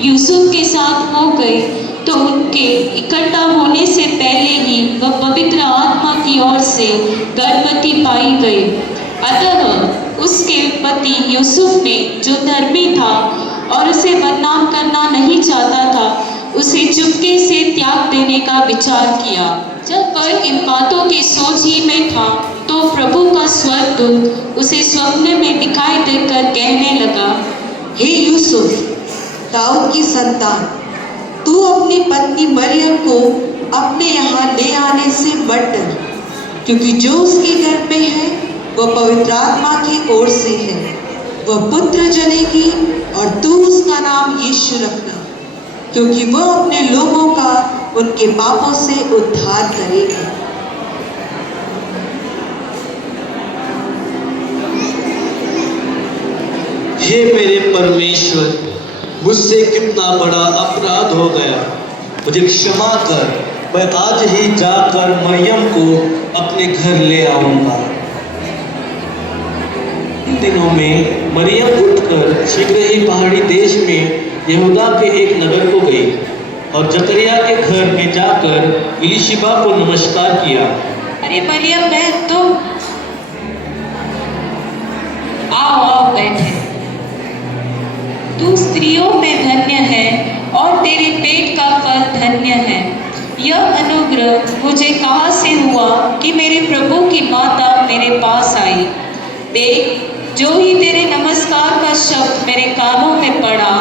यूसुफ के साथ हो गई तो उनके इकट्ठा होने से पहले ही वह पवित्र आत्मा की ओर से गर्भवती पाई गई। अतः उसके पति यूसुफ ने, जो धर्मी था और उसे बदनाम करना नहीं चाहता था, उसे चुपके से त्याग देने का विचार किया। जब वह इन बातों की सोच ही में था तो प्रभु का स्वर्गदूत उसे स्वप्न में दिखाई देकर कहने लगा, हे यूसुफ, दाऊद की संतान, तू अपनी पत्नी मरियम को अपने यहाँ ले आने से मत डर, क्योंकि जो उसके गर्भ में है वह पवित्र आत्मा की ओर से है। वह पुत्र जनेगी और तू उसका नाम यीशु रखना, क्योंकि वह अपने लोगों का उनके पापों से उद्धार करेगा। हे मेरे परमेश्वर, मुझसे कितना बड़ा अपराध हो गया, मुझे क्षमा कर। मैं आज ही जाकर मरियम को अपने घर ले आऊंगा। इन दिनों में मरियम उठकर शीघ्र ही पहाड़ी देश में यहूदा के एक नगर को गई और जकरिया के घर में जाकर इलिशिबा को नमस्कार किया। अरे मरियम बहन, तो आओ आओ बैठे। तू स्त्रियों में धन्य है और तेरे पेट का फल धन्य है। यह अनुग्रह मुझे कहाँ से हुआ कि मेरे प्रभु की माता मेरे पास आई। देख, जो ही तेरे नमस्कार का शब्द मेरे कानों में पड़ा,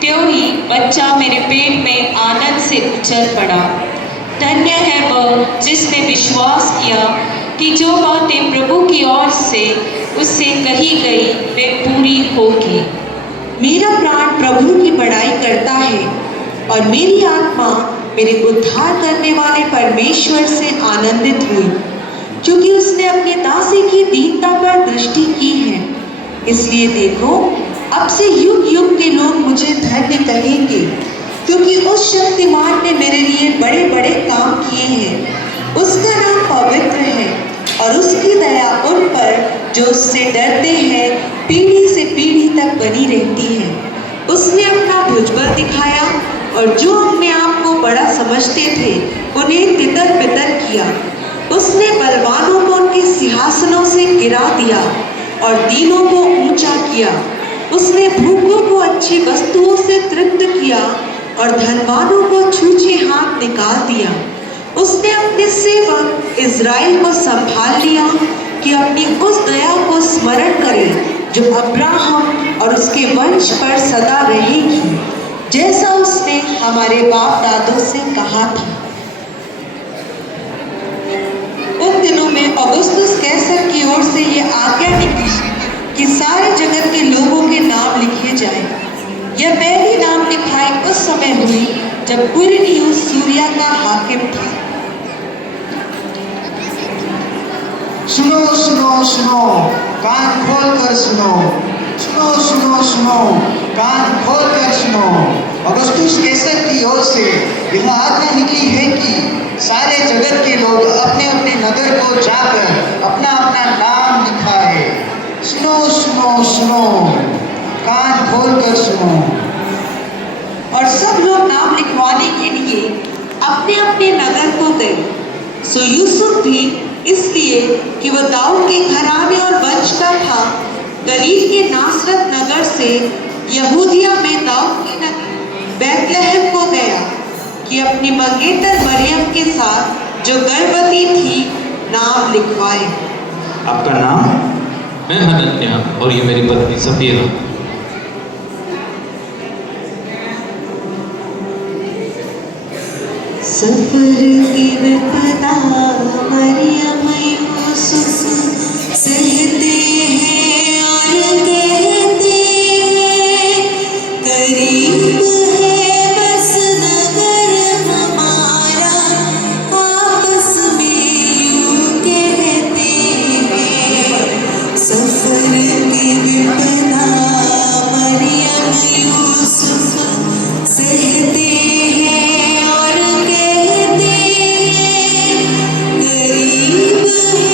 त्यों ही बच्चा मेरे पेट में आनंद से उछल पड़ा। धन्य है वह जिसने विश्वास किया कि जो बातें प्रभु की ओर से उससे कही गई वे पूरी होगी। मेरा प्राण प्रभु की बड़ाई करता है और मेरी आत्मा मेरे उद्धार करने वाले परमेश्वर से आनंदित हुई, क्योंकि उसने अपने दासी की दीनता पर दृष्टि की है। इसलिए देखो, अब से युग युग के लोग मुझे धन्य कहेंगे, क्योंकि उस शक्तिमान ने मेरे लिए बड़े बड़े काम किए हैं। उसका नाम पवित्र है और उसकी दया उन पर जो उससे डरते हैं पीढ़ी से पीढ़ी तक बनी रहती है। उसने अपना भुजबल दिखाया और जो अपने आप को बड़ा समझते थे उन्हें तितर बितर किया। उसने बलवानों को उनके सिंहासनों से गिरा दिया और दीनों को ऊंचा किया। उसने भूखों को अच्छी वस्तुओं से तृप्त किया और धनवानों को छूछे हाथ निकाल दिया। उसने अपने सेवक इज़राइल को संभाल लिया कि अपनी उस दया को स्मरण करे जो अब्राहम और उसके वंश पर सदा रहेगी, जैसा उसने हमारे बाप दादों से कहा था। उन दिनों में औगुस्तुस कैसर की ओर से यह आज्ञा निकली कि सारे जगत के लोगों के नाम लिखे जाएं। यह पहली नाम लिखाई उस समय हुई जब क्विरिनियुस सूरिया का हाकिम था। सुनो सुनो सुनो, कान खोल कर सुनो, सुनो सुनो सुनो, कान खोल कर सुनो। अगस्तुस कैसर की ओर से यह आज्ञा निकली है कि सारे जगत के लोग अपने अपने नगर को जाकर अपना अपना नाम लिखाए। सुनो सुनो सुनो, कान खोल कर सुनो। और सब लोग नाम लिखवाने के लिए अपने अपने नगर को गए। सो यूसुफ भी इसलिए कि वह दाऊद के घराने और वंश का था, गलील के नासरत नगर से यहूदिया में दाऊद के नगर बैतलहम को गया कि अपनी मंगेतर मरियम के साथ जो गर्भवती थी नाम लिखवाए। आपका नाम? मैं हनन्या और ये मेरी पत्नी सफीरा। सफर की विपदा मरियम यूसुफ सहते हैं और कहते हैं, करीब है बस नगर हमारा, आपस में यूं कहते हैं। सफर की विपदा मरियम यूसुफ सहते हैं और कहते हैं, करीब है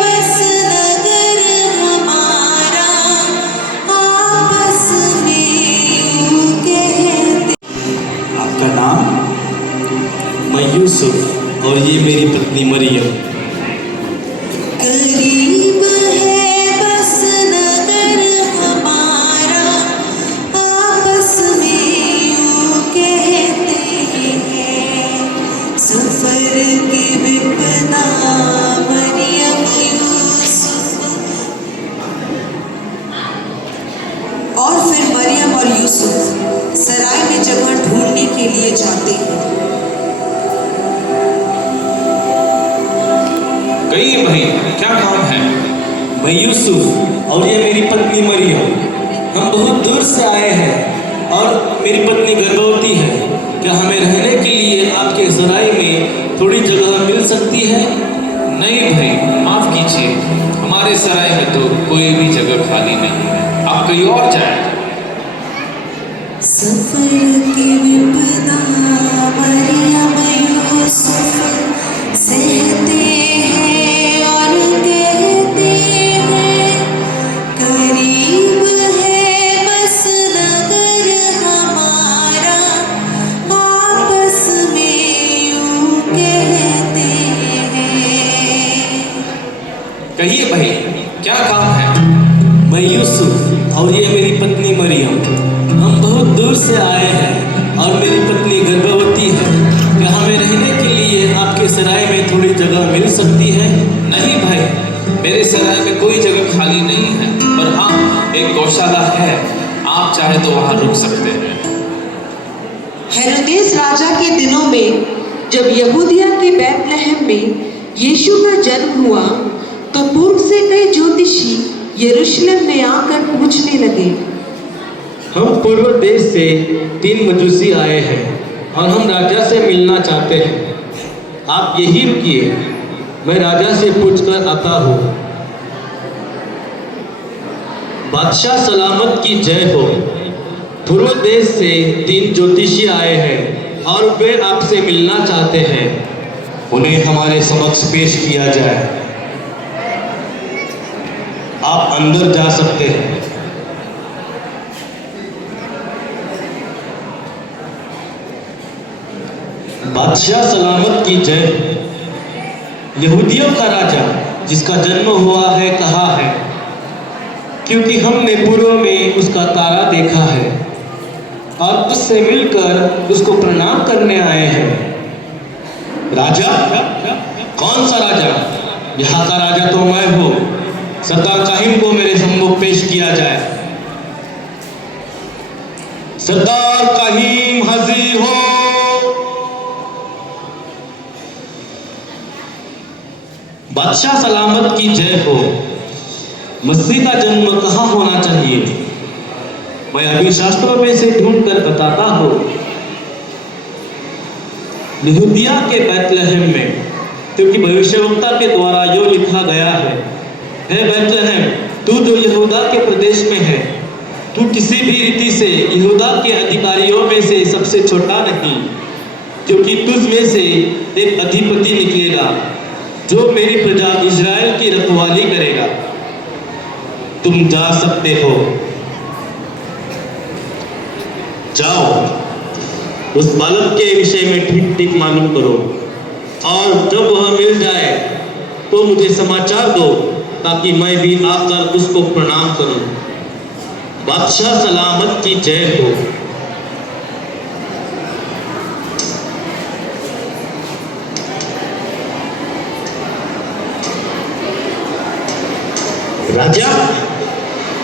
बस नगर हमारा, आपस में यूं कहते। आपका नाम? मैं यूसुफ और ये मेरी पत्नी मरियम। करीब है बस नगर हमारा, आपस में यूं कहते हैं। सफर की विपदा मरियम यूसुफ। और फिर मरियम और यूसुफ सराय में जगह ढूंढने के लिए जाते हैं। कहिए भाई, क्या काम है? मैं यूसुफ और ये मेरी पत्नी मरियम, हम बहुत दूर से आए हैं और मेरी पत्नी गर्भवती है। क्या हमें रहने के लिए आपके सराय में थोड़ी जगह मिल सकती है? नहीं भाई, माफ कीजिए, हमारे सराय में तो कोई भी जगह खाली नहीं है, आप कहीं और जाएं। सफर की विपदा मरियम यूसुफ सहते हैं और कहते हैं, करीब है बस नगर हमारा, आपस में यूं कहते हैं। कहिए भाई, क्या काम है? मैं यूसुफ और ये मेरी पत्नी मरियम, हम बहुत दूर से आए हैं और मेरी पत्नी गर्भवती है। क्या हमें रहने के लिए आपके सराय में थोड़ी जगह मिल सकती है? नहीं भाई, मेरे सराय में कोई जगह खाली नहीं है, पर हाँ, एक गौशाला है, आप चाहे तो वहाँ रुक सकते हैं। हेरोदेस राजा के दिनों में जब यहूदिया के बैतलहम में यीशु का जन्म हुआ, तो पूर्व से कई ज्योतिषी यरूशलेम में आकर पूछने लगे। हम पूर्व देश से 3 मजूसी आए हैं और हम राजा से मिलना चाहते हैं। आप यही रुकिए, मैं राजा से पूछकर आता हूँ। बादशाह सलामत की जय हो। पूर्व देश से 3 ज्योतिषी आए हैं और वे आपसे मिलना चाहते हैं। उन्हें हमारे समक्ष पेश किया जाए। आप अंदर जा सकते हैं। बादशाह सलामत की जय। यहूदियों का राजा जिसका जन्म हुआ है कहा है, क्योंकि हमने पूर्व में उसका तारा देखा है और उससे मिलकर उसको प्रणाम करने आए हैं। राजा? कौन सा राजा? यहाँ का राजा तो मैं हूँ। सरदार काहिम को मेरे सम्मुख पेश किया जाए। सरदार काहिम हाजिर हो। बादशाह सलामत की जय हो। मसीह का जन्म कहाँ होना चाहिए? मैं अभी शास्त्रों में से ढूंढ कर बताता हूँ। यहूदिया के बैतलहम में, क्योंकि भविष्यवक्ता के द्वारा यो लिखा गया है, हे बैतलहम, तू जो यहूदा के प्रदेश में है, तू किसी भी रीति से यहूदा के अधिकारियों में से सबसे छोटा नहीं, क्योंकि तुझ में से एक अधिपति निकलेगा जो मेरी प्रजा इजराइल की रखवाली करेगा। तुम जा सकते हो, जाओ, उस बालक के विषय में ठीक ठीक मालूम करो, और जब वह मिल जाए तो मुझे समाचार दो, ताकि मैं भी आकर उसको प्रणाम करूं। बादशाह सलामत की जय हो। राजा?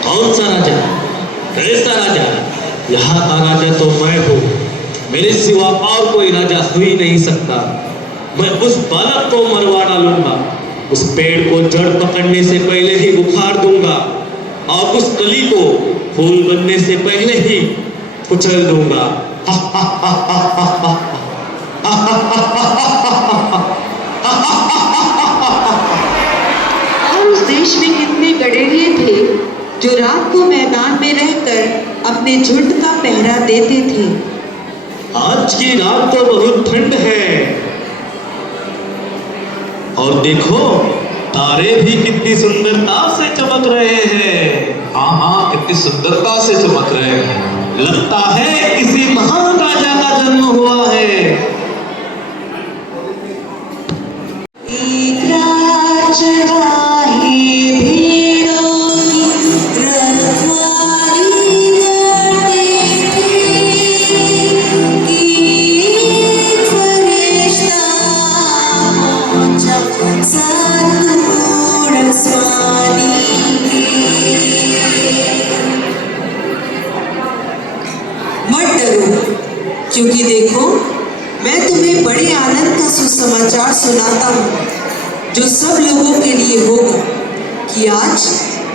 कौन सा राजा? कैसा राजा? यहाँ का राजा तो मैं हूँ, मेरे सिवा और कोई राजा हो ही नहीं सकता। मैं उस बालक को मरवा डालूंगा, उस पेड़ को जड़ पकड़ने से पहले ही उखाड़ दूंगा, और उस कली को फूल बनने से पहले ही कुचल दूंगा। और उस देश में कितने गडेरिए थे जो रात को मैदान में रहकर अपने झुंड का पहरा देते थे। आज की रात तो बहुत ठंड है, और देखो तारे भी कितनी सुंदरता से चमक रहे हैं। हाँ हाँ, कितनी सुंदरता से चमक रहे हैं। लगता है किसी महान राजा का जन्म हुआ है। एक रात चढ़ाई भीड़ों की रखवाली करते थे, कि एक फरिश्ता पहुंचा सतूर आसमानी के। मत डरो, क्योंकि देखो मैं तुम्हें बड़े आनंद का सुसमाचार सुनाता हूँ, जो सब लोगों के लिए होगा, कि आज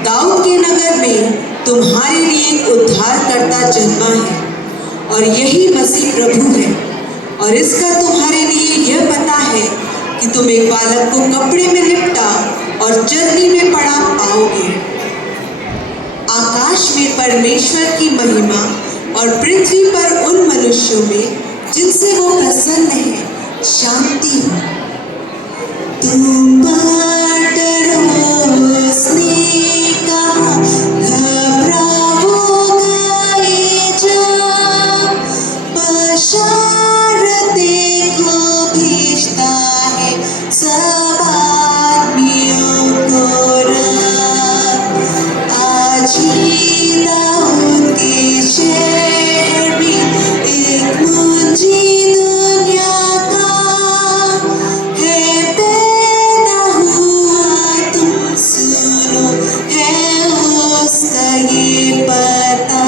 दाऊद के नगर में तुम्हारे लिए एक उद्धारकर्ता जन्मा है, और यही मसीह प्रभु है। और इसका तुम्हारे लिए यह पता है कि तुम एक बालक को कपड़े में लिपटा और चरनी में पड़ा पाओगे। आकाश में परमेश्वर की महिमा और पृथ्वी पर उन मनुष्यों में जिनसे वो प्रसन्न है, शांति हो। तुम मत डरो, उसने कहा, घबराओगा ये जान, बशारतें को भेजता है सब आदमियों को रात। आज ही दाऊद के शहर में एक मुंजी दुनिया का है पैदा हुआ, तुम सुनो, है उसका ये पता।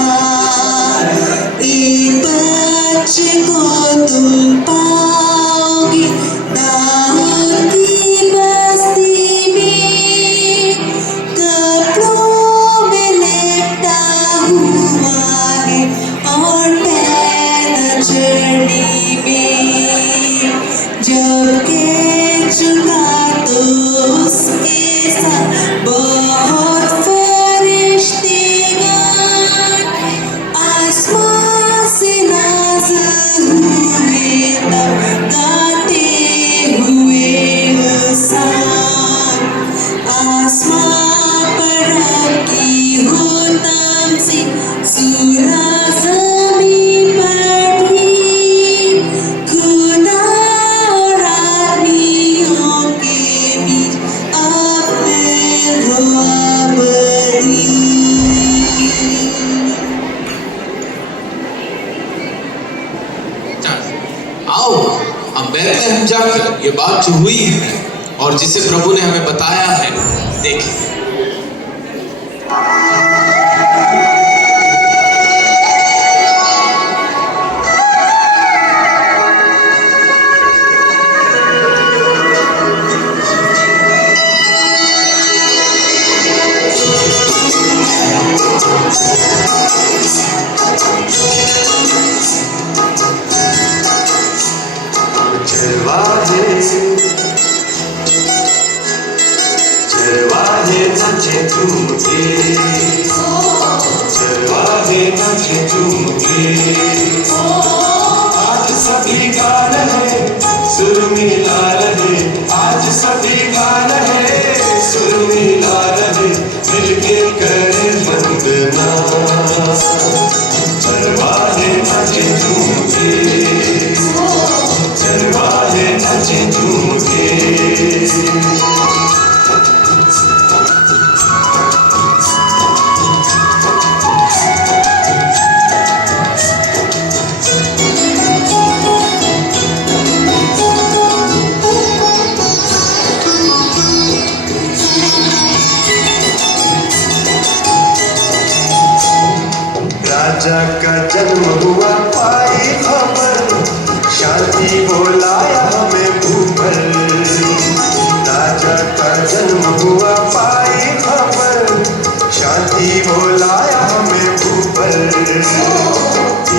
एक बच्चे को तुम पाओगे दाऊद की बस्ती में, कपड़ों में लेटा हुआ है और पैदा चढ़ी में। जब के चुका तो उसके साथ बहुत फरिश्तेगण आसमां से नाज़िल हुए, तब गाते हुए हुसान। आसमां पर रखी हो तमसी, सूरा ज़मीन पर भी, खुदा और आदमियों के बीच अब मिल हो अबदी। आओ हम बैतलहम जाकर ये बात जो हुई है और जिसे प्रभु ने हमें बताया है देखें। के चरवाहे नाचे झूम के आज सभी गा रहे सुर मिला रहे आज सभी गा रहे सुर मिला रहे मिलके करे वंदना चरवाहे नाचे झूम के चरवाहे नाचे झूम के राजा का जन्म हुआ पाई खबर शांति बोलाया हमें भूपर राजा का जन्म हुआ पाई खबर शांति बोलाया हमें भूपर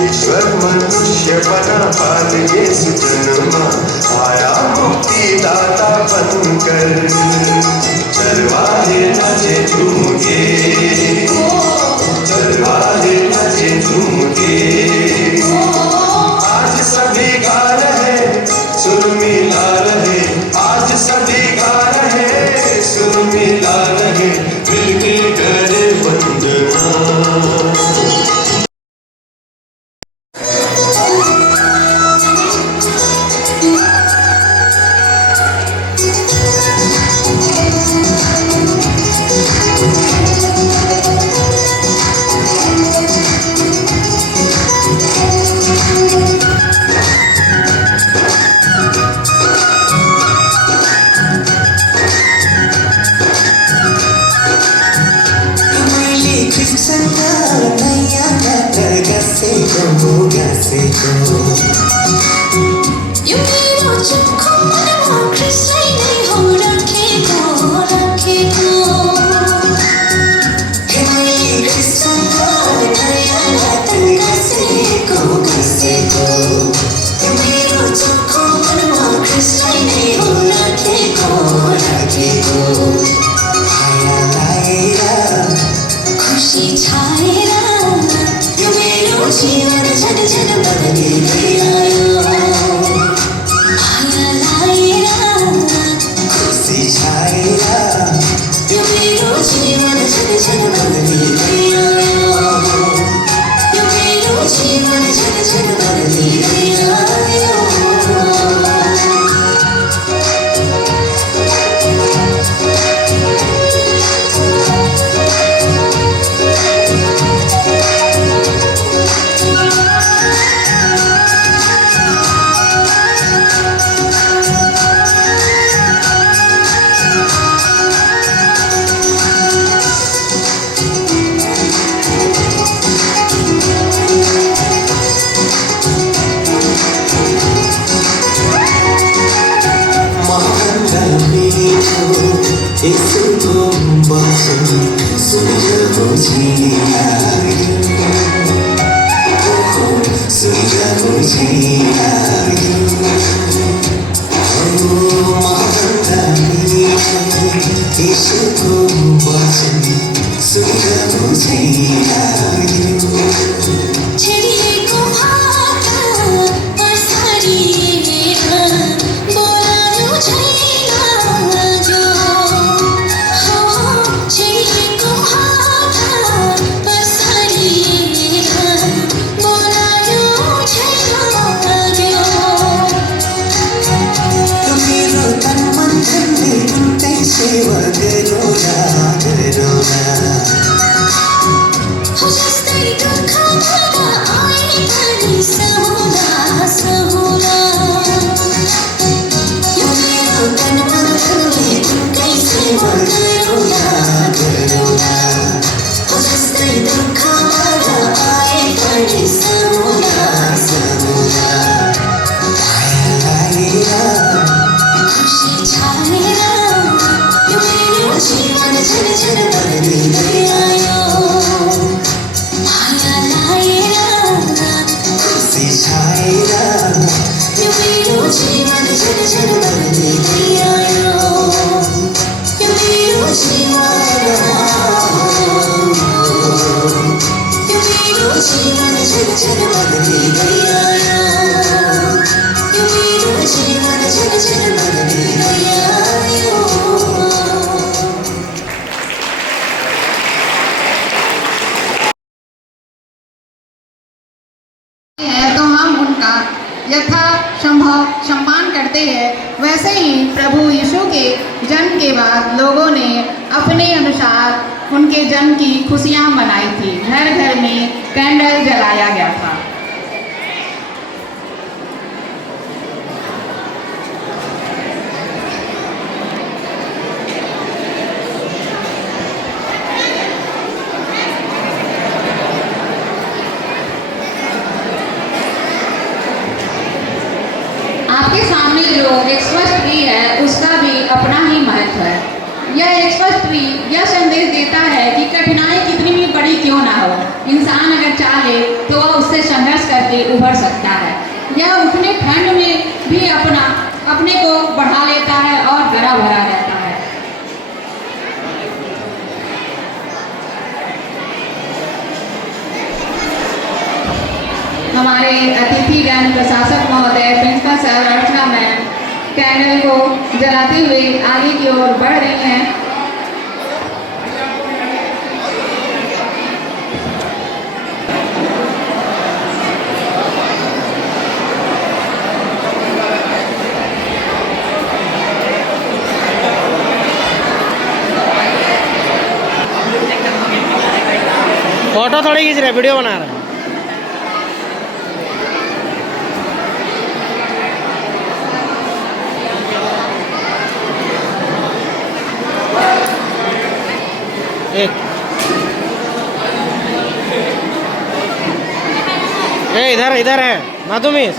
ईश्वर मनुष्य बना बाल यीशु जन्मा आया मुक्ति दाता बनकर चरवाहे नाचे झूम के चरवाहे नाचे झूम के आज सभी गा रहे सुर मिला रहे आज सभी गा रहे सुर मिला रहे मिलके करे वंदना खुशी छाएगा वैसे ही प्रभु यीशु के जन्म के बाद लोगों ने अपने अनुसार उनके जन्म की खुशियाँ मनाई थी। घर घर में कैंडल जलाया गया था। आपके सामने जो एक्समस ट्री है उसका भी अपना ही महत्व है। यह एक्समस ट्री यह संदेश देता है कि कठिनाई कितनी भी बड़ी क्यों ना हो, इंसान अगर चाहे तो वह उससे संघर्ष करके उभर सकता है। यह उठने ठंड में भी अपने को बढ़ा लेता है और हरा भरा रहता है। हमारे अतिथिगण, प्रशासक महोदय, प्रिंसिपल सर, अर्चना मैम कैंडल को जलाते हुए आगे की ओर बढ़ रही हैं। फोटो थोड़ी खींच रहे, वीडियो बना रहे हैं। इधर इधर है माधुमीश।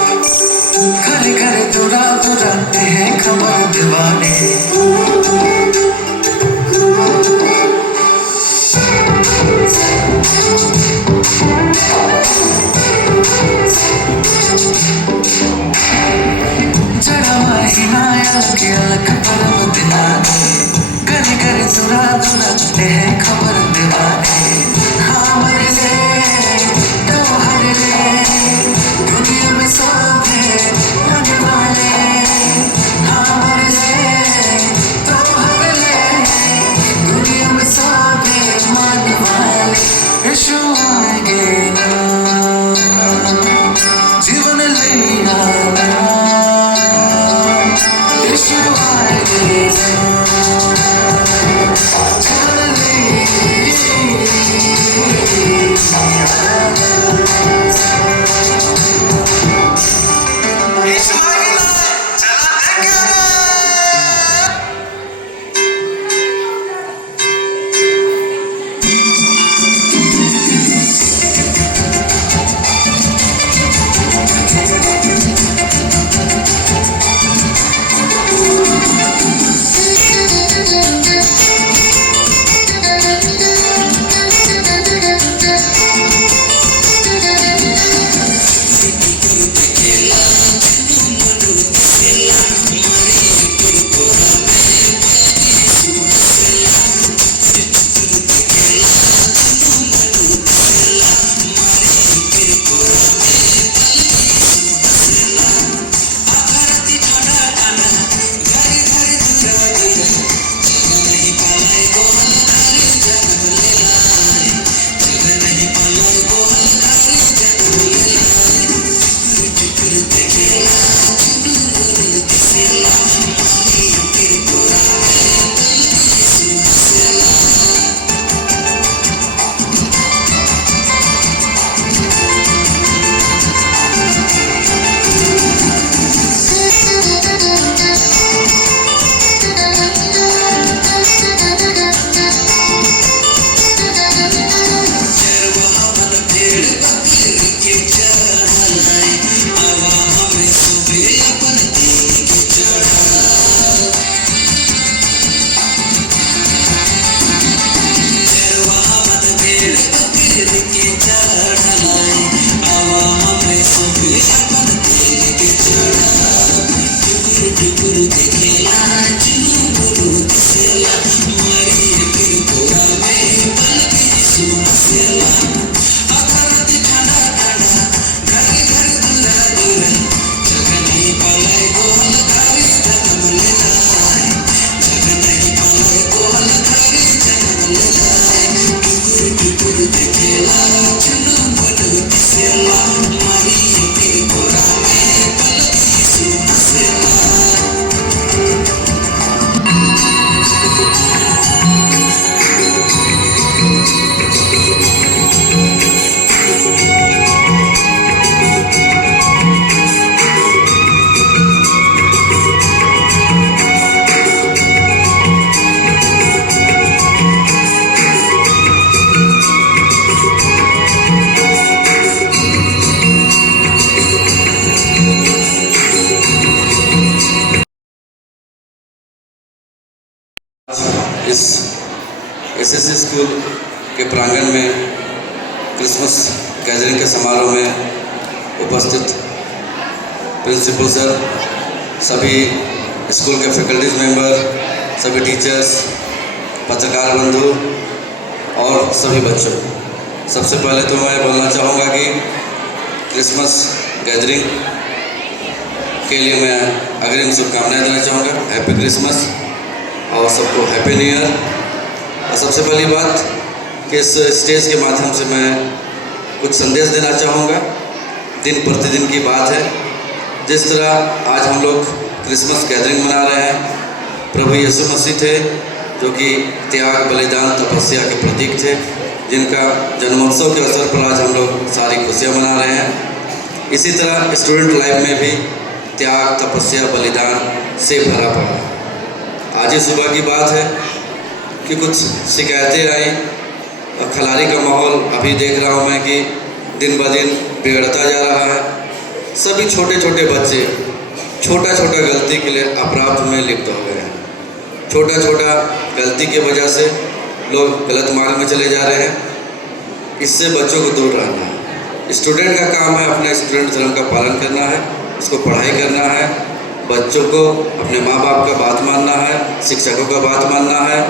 खरे खरे दुरा दुराते हैं खबर दीवाने जड़ा महीना अलग अलग पर्व दिनाने गरे गरे दुरा दुराते हैं खबर दीवाने हाँ मर ले तो हर ले दुनिया में सब है होने वाले हाँ मर ले तो हर ले दुनिया में सब है मानने वाले यीशु आएंगे ना जीवन ले आना यीशु आएंगे ना जीवन ले यीशु आएंगे ना चला देंगे इस एसएससी स्कूल के प्रांगण में क्रिसमस गैदरिंग के समारोह में उपस्थित प्रिंसिपल सर, सभी स्कूल के फैकल्टीज मेंबर, सभी टीचर्स, पत्रकार बंधु और सभी बच्चों, सबसे पहले तो मैं बोलना चाहूँगा कि क्रिसमस गैदरिंग के लिए मैं अग्रिम शुभकामनाएं देना चाहूँगा। हैप्पी क्रिसमस और सबको हैप्पी न्यू ईयर। और सबसे पहली बात कि इस स्टेज के माध्यम से मैं कुछ संदेश देना चाहूँगा। दिन प्रतिदिन की बात है, जिस तरह आज हम लोग क्रिसमस गैदरिंग मना रहे हैं, प्रभु यीशु मसीह थे जो कि त्याग, बलिदान, तपस्या के प्रतीक थे, जिनका जन्मोत्सव के अवसर पर आज हम लोग सारी खुशियाँ मना रहे हैं। इसी तरह स्टूडेंट लाइफ में भी त्याग, तपस्या, बलिदान से भरा पड़ा है। आज ही सुबह की बात है कि कुछ शिकायतें आई और खिलाड़ी का माहौल अभी देख रहा हूँ मैं कि दिन ब दिन बिगड़ता जा रहा है। सभी छोटे छोटे बच्चे छोटा छोटा गलती के लिए अपराध में लिप्त हो गए हैं। छोटा छोटा गलती की वजह से लोग गलत मार्ग में चले जा रहे हैं। इससे बच्चों को दूर रहना है। स्टूडेंट का काम है अपने स्टूडेंट धर्म का पालन करना है, उसको पढ़ाई करना है, बच्चों को अपने माँ बाप का बात मानना है, शिक्षकों का बात मानना है।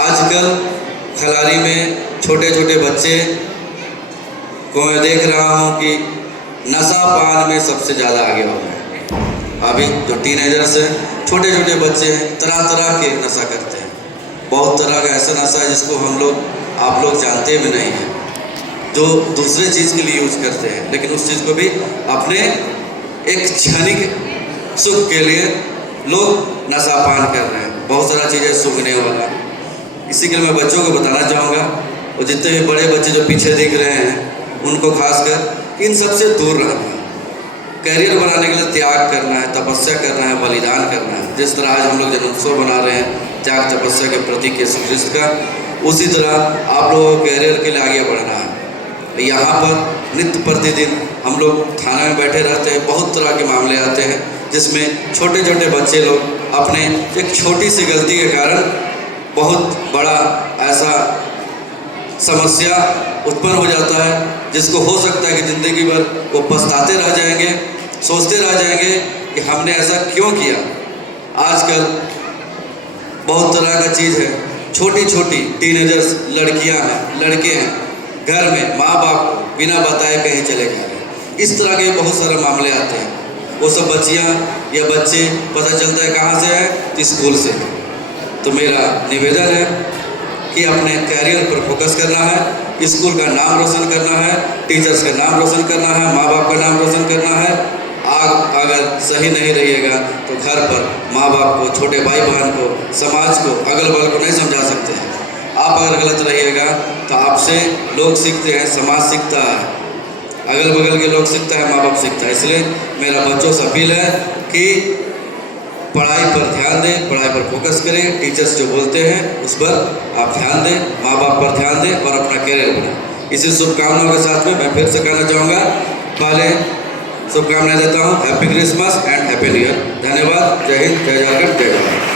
आजकल खिलाड़ी में छोटे छोटे बच्चे को मैं देख रहा हूँ कि नशा पान में सबसे ज़्यादा आगे हो गए। अभी जो टीनेजर्स हैं, छोटे छोटे बच्चे हैं, तरह तरह के नशा करते हैं। बहुत तरह का ऐसा नशा है जिसको आप लोग जानते भी नहीं हैं, जो दूसरे चीज़ के लिए यूज करते हैं, लेकिन उस चीज़ को भी अपने एक क्षणिक सुख के लिए लोग नशा पान कर रहे हैं। बहुत सारा चीज़ें सूंघने वाला। इसी के लिए मैं बच्चों को बताना चाहूँगा, और जितने भी बड़े बच्चे जो पीछे दिख रहे हैं उनको खासकर इन सब से दूर रहना है। कैरियर बनाने के लिए त्याग करना है, तपस्या करना है, बलिदान करना है। जिस तरह आज हम लोग जन्मोत्सव बना रहे हैं त्याग तपस्या के प्रतीक यीशु ख्रिस्त का, उसी तरह आप लोगों को कैरियर के लिए आगे बढ़ना है। यहाँ पर नित्य प्रतिदिन हम लोग थाना में बैठे रहते हैं, बहुत तरह के मामले आते हैं जिसमें छोटे छोटे बच्चे लोग अपने एक छोटी सी गलती के कारण बहुत बड़ा ऐसा समस्या उत्पन्न हो जाता है, जिसको हो सकता है कि ज़िंदगी भर वो पछताते रह जाएंगे, सोचते रह जाएंगे कि हमने ऐसा क्यों किया। आजकल बहुत तरह का चीज़ है, छोटी छोटी टीनेजर्स लड़कियां हैं, लड़के हैं, घर में माँ बाप बिना बताए कहीं चले जा रहे हैं। इस तरह के बहुत सारे मामले आते हैं। वो सब बच्चियां या बच्चे पता चलता है कहाँ से है, तो स्कूल से। तो मेरा निवेदन है कि अपने कैरियर पर फोकस करना है, स्कूल का नाम रोशन करना है, टीचर्स का नाम रोशन करना है, माँ बाप का नाम रोशन करना है। अगर सही नहीं रहिएगा तो घर पर माँ बाप को, छोटे भाई बहन को, समाज को, अगल बगल को नहीं समझा सकते हैं। आप अगर गलत रहिएगा तो आपसे लोग सीखते हैं, समाज सीखता है, अगल बगल के लोग सीखता है, माँ बाप सीखता है। इसलिए मेरा बच्चों से अपील है कि पढ़ाई पर ध्यान दें, पढ़ाई पर फोकस करें। टीचर्स जो बोलते हैं उस पर आप ध्यान दें, माँ बाप पर ध्यान दें और अपना कैरियर बनाएं। इसी शुभकामनाओं के साथ में मैं फिर से कहना चाहूँगा, पहले शुभकामनाएं देता हूँ। Happy Christmas and happy new year. धन्यवाद। जय हिंद, जय झारखंड, जय भारत।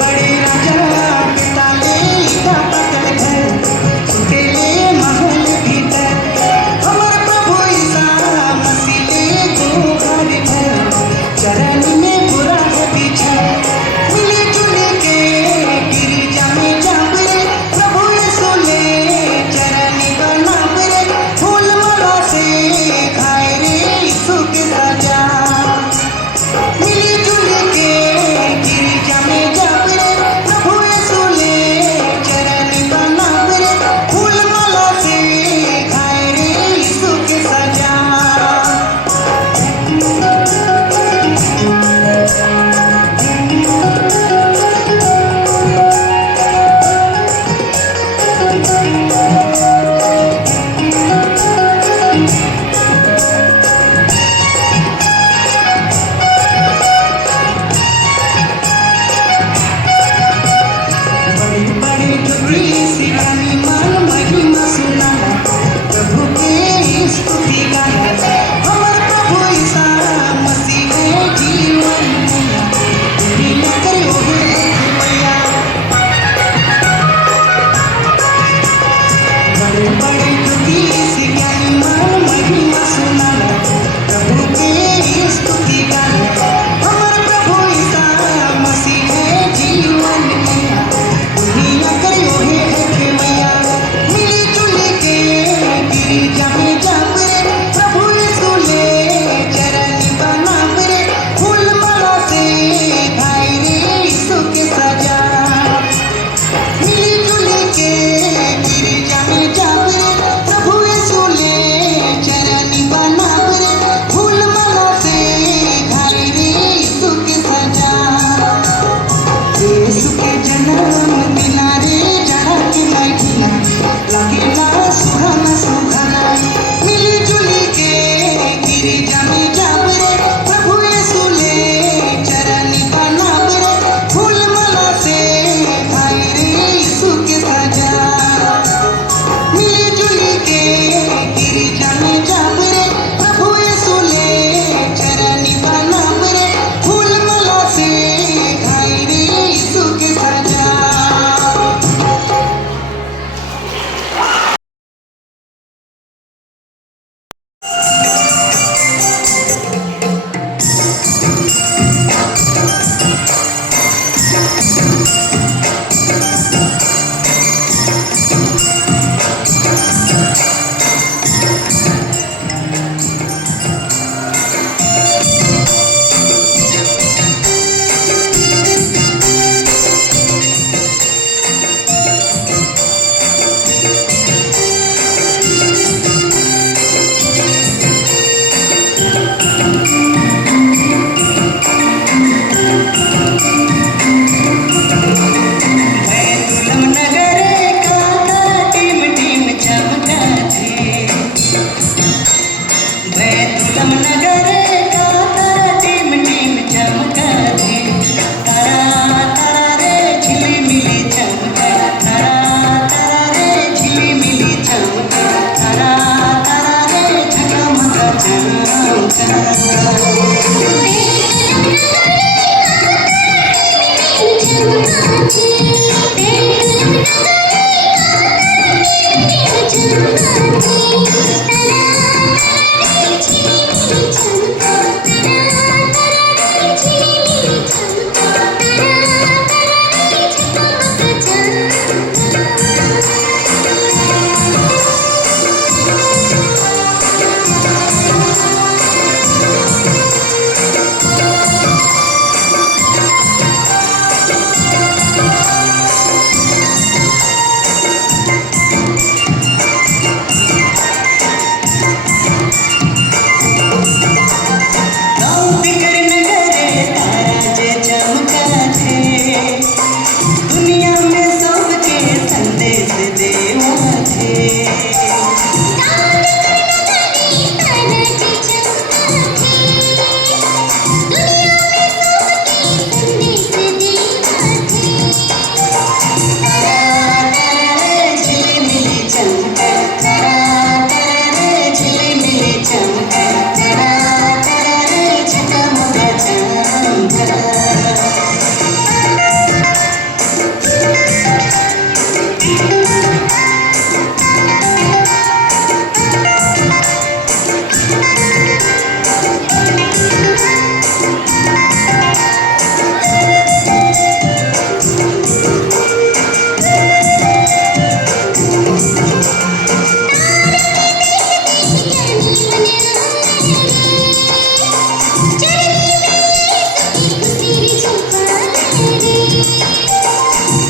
बड़े राजा के ताले का पकड़ कर सुतेले महल भीतर हमर प्रभु ईसा मसीह को घर घर चरण में बुरा बिछा मिली जुली के गिरिजा में जाबरे प्रभु यीशु ले चरण बनाबरे फूल माला से खाए रे यीशु के सजा मिली जुली के गिरिजा में जाबरे प्रभु यीशु ले चरण बनाबरे फूल माला से खाए रे यीशु के सजा बड़ी बड़ी टुकड़ी सी रानी मान महिमा सुना प्रभु के स्तुति गाया हमर प्रभु ईसा मसीह है जीवन मैया दुनिया करो हे मैया बड़े बड़े टुकड़ी सी रानी मान महिमा सुना प्रभु के स्तुति गाया हमर प्रभु ईसा मसीह है जीवन मैया दुनिया करो हे मैया मिली जुली के गिरिजा में जाबरे प्रभु यीशु ले चरण बनाबरे फूल माला से खाए रे यीशु के सजा मिली जुली के गिरिजा में जाबरे प्रभु यीशु ले चरण बनाबरे फूल माला से खाए रे यीशु के सजा यीशु के जन्म दिना रे जहाँ के बैठिना लगेला सुहाना सुहाना मिली जुली के गिरिजा में जाबरे प्रभु यीशु ले चरण बनाबरे फूल माला से खाए रे यीशु के सजा मिली जुली के गिरिजा में जाबरे प्रभु यीशु ले चरण बनाबरे फूल माला से खाए रे यीशु के सजा बैतुलम नगर का तारा टिम टिम चमका थे बैतुलम नगर का तारा टिम टिम चमका थे तारा तारा रे झिलिमिली चमका तारा तारा रे झिलिमिली चमका तारा तारा रे झकमका चमका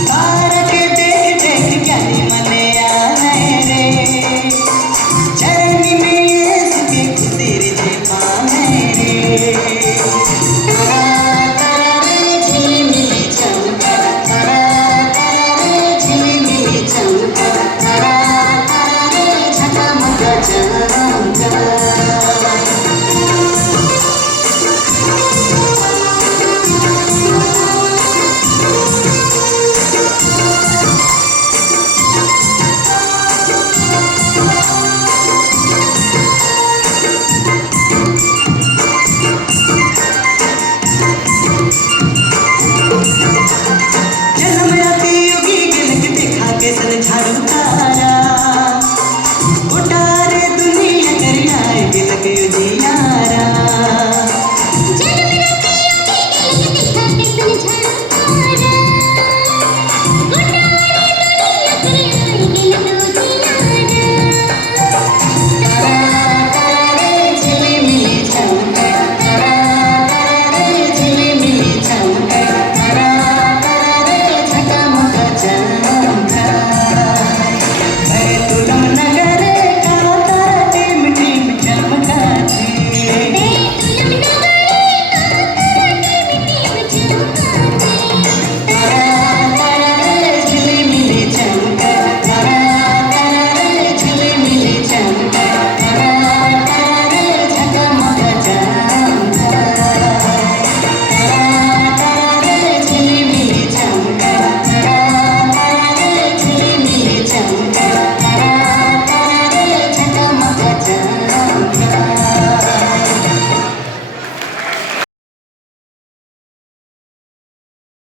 तारे